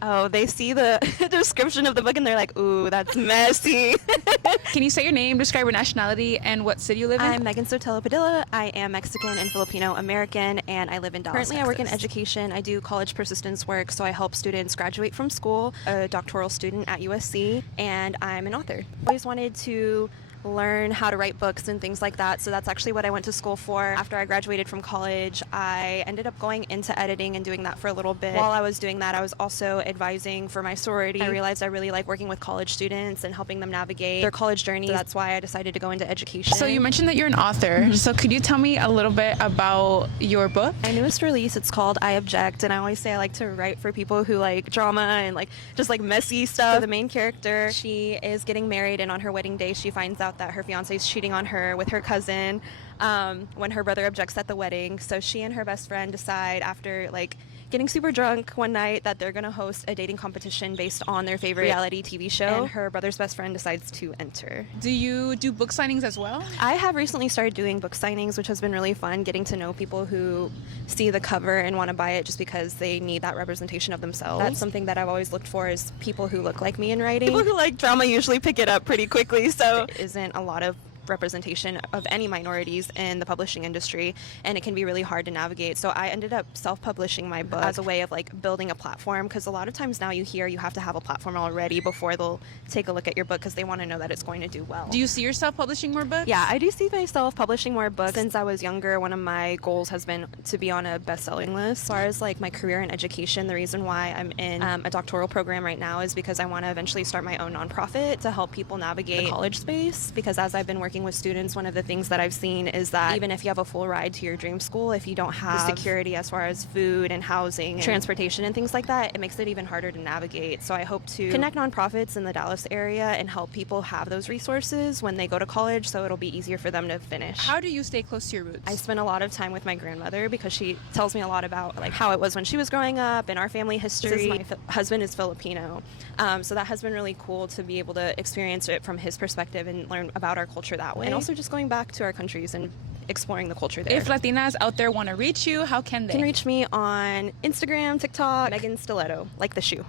Oh, they see the description of the book and they're like, ooh, that's messy. Can you say your name, describe your nationality, and what city you live in? I'm Megan Sotelo Padilla. I am Mexican and Filipino American, and I live in Dallas. Currently, I work in Texas. education. I do college persistence work, so I help students graduate from school, a doctoral student at USC, and I'm an author. I always wanted to learn how to write books and things like that, so that's actually what I went to school for. After I graduated from college, I ended up going into editing and doing that for a little bit. While I was doing that, I was also advising for my sorority. I realized I really like working with college students and helping them navigate their college journey. So that's why I decided to go into education. So you mentioned that you're an author. So could you tell me a little bit about your book? My newest release, it's called I Object, and I always say I like to write for people who like drama and like just like messy stuff. So the main character, she is getting married, and on her wedding day she finds out that her fiance is cheating on her with her cousin when her brother objects at the wedding. So she and her best friend decide, after like getting super drunk one night, that they're gonna host a dating competition based on their favorite reality TV show, and her brother's best friend decides to enter. Do you do book signings as well? I have recently started doing book signings, which has been really fun, getting to know people who see the cover and want to buy it just because they need that representation of themselves. That's something that I've always looked for, is people who look like me in writing. People who like drama usually pick it up pretty quickly, so there isn't a lot of representation of any minorities in the publishing industry, and it can be really hard to navigate. So I ended up self-publishing my book as a way of like building a platform, because a lot of times now you hear you have to have a platform already before they'll take a look at your book, because they want to know that it's going to do well. Do you see yourself publishing more books? Yeah, I do see myself publishing more books. Since I was younger, one of my goals has been to be on a best-selling list. As far as like my career in education, the reason why I'm in a doctoral program right now is because I want to eventually start my own nonprofit to help people navigate the college space, because as I've been working with students, one of the things that I've seen is that even if you have a full ride to your dream school, if you don't have the security as far as food and housing and transportation and things like that, it makes it even harder to navigate. So I hope to connect nonprofits in the Dallas area and help people have those resources when they go to college, so it'll be easier for them to finish. How do you stay close to your roots? I spend a lot of time with my grandmother, because she tells me a lot about like how it was when she was growing up and our family history. My husband is Filipino, so that has been really cool to be able to experience it from his perspective and learn about our culture that way. And also just going back to our countries and exploring the culture there. If Latinas out there want to reach you, how can they? You can reach me on Instagram, TikTok, Megan Stiletto, like the shoe.